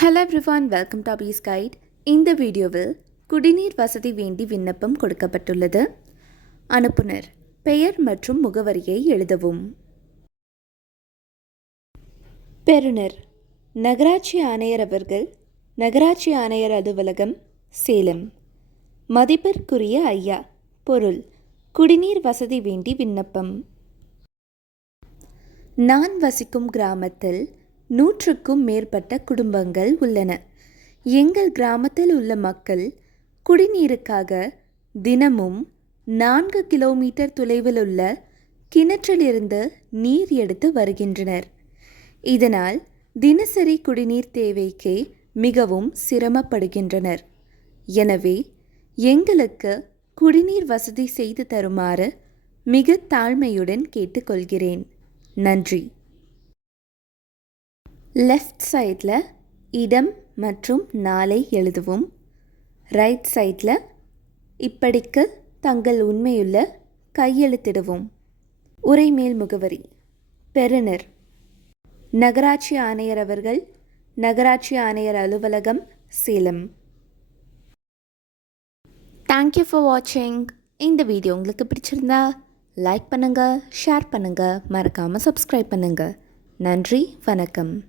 Hello everyone welcome to Abi's guide இந்த வீடியோவில் குடிநீர் வசதி வேண்டி விண்ணப்பம் கொடுக்கப்பட்டுள்ளது. அனுப்புனர் பெயர் மற்றும் முகவரியை எழுதவும். பெறுநர் நகராட்சி ஆணையர் அவர்கள் நகராட்சி ஆணையர் அலுவலகம் சேலம். மதிப்பிற்குரிய ஐயா பொருள் குடிநீர் வசதி வேண்டி விண்ணப்பம். நான் வசிக்கும் கிராமத்தில் நூற்றுக்கும் மேற்பட்ட குடும்பங்கள் உள்ளன. எங்கள் கிராமத்தில் உள்ள மக்கள் குடிநீருக்காக தினமும் நான்கு கிலோமீட்டர் தொலைவில் உள்ள கிணற்றிலிருந்து நீர் எடுத்து வருகின்றனர். இதனால் தினசரி குடிநீர் தேவைக்கு மிகவும் சிரமப்படுகின்றனர். எனவே எங்களுக்கு குடிநீர் வசதி செய்து தருமாறு மிக தாழ்மையுடன் கேட்டுக்கொள்கிறேன். நன்றி. லெஃப்ட் சைடில் இடம் மற்றும் நாளை எழுதவும். ரைட் சைடில் இப்படிக்கு தங்கள் உண்மையுள்ள கையெழுத்திடுவோம். உரைமேல் முகவரி. பெருநர் நகராட்சி ஆணையர் அவர்கள் நகராட்சி ஆணையர் அலுவலகம் சேலம். தேங்க்யூ ஃபார் வாட்சிங் இந்த வீடியோ உங்களுக்கு பிடிச்சிருந்தா லைக் பண்ணுங்கள் ஷேர் பண்ணுங்கள் மறக்காமல் சப்ஸ்கிரைப் பண்ணுங்கள் நன்றி வணக்கம்.